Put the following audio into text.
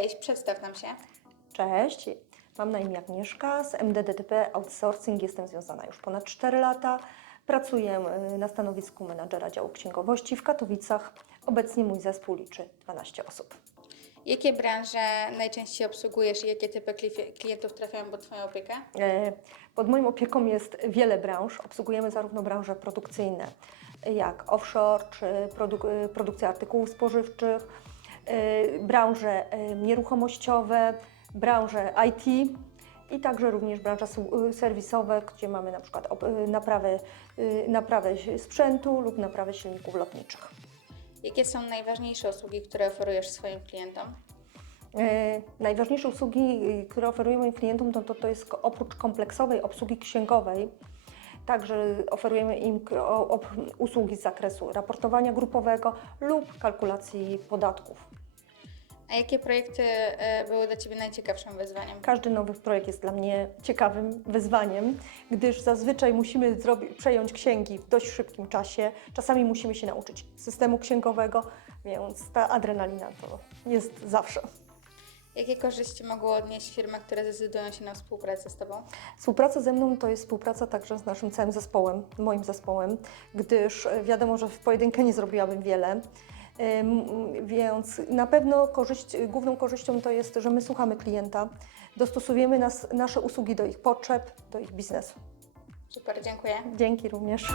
Cześć, przedstaw nam się. Cześć, mam na imię Agnieszka, z MDDTP Outsourcing jestem związana już ponad 4 lata. Pracuję y, na stanowisku menadżera działu księgowości w Katowicach. Obecnie mój zespół liczy 12 osób. Jakie branże najczęściej obsługujesz i jakie typy kli- klientów trafiają pod Twoją opiekę? E, Pod moją opieką jest wiele branż. Obsługujemy zarówno branże produkcyjne, jak offshore czy produ- y, produkcja artykułów spożywczych, branże y, nieruchomościowe, branże IT i także również branże y, serwisowe, gdzie mamy na przykład y, naprawę, naprawę sprzętu lub naprawę silników lotniczych. Jakie są najważniejsze usługi, które oferujesz swoim klientom? Najważniejsze usługi, które oferujemy klientom, to, to, to jest oprócz kompleksowej obsługi księgowej, także oferujemy im usługi z zakresu raportowania grupowego lub kalkulacji podatków. A jakie projekty e, były dla Ciebie najciekawszym wyzwaniem? Każdy nowy projekt jest dla mnie ciekawym wyzwaniem, gdyż zazwyczaj musimy zrobi- przejąć księgi w dość szybkim czasie. Czasami musimy się nauczyć systemu księgowego, więc ta adrenalina to jest zawsze. Jakie korzyści mogą odnieść firmy, które zdecydują się na współpracę z Tobą? Współpraca ze mną to jest współpraca także z naszym całym zespołem, moim zespołem, gdyż e, wiadomo, że w pojedynkę nie zrobiłabym wiele. Więc na pewno korzyść, główną korzyścią to jest, że my słuchamy klienta, dostosujemy nas, nasze usługi do ich potrzeb, do ich biznesu. Super, dziękuję. Dzięki również.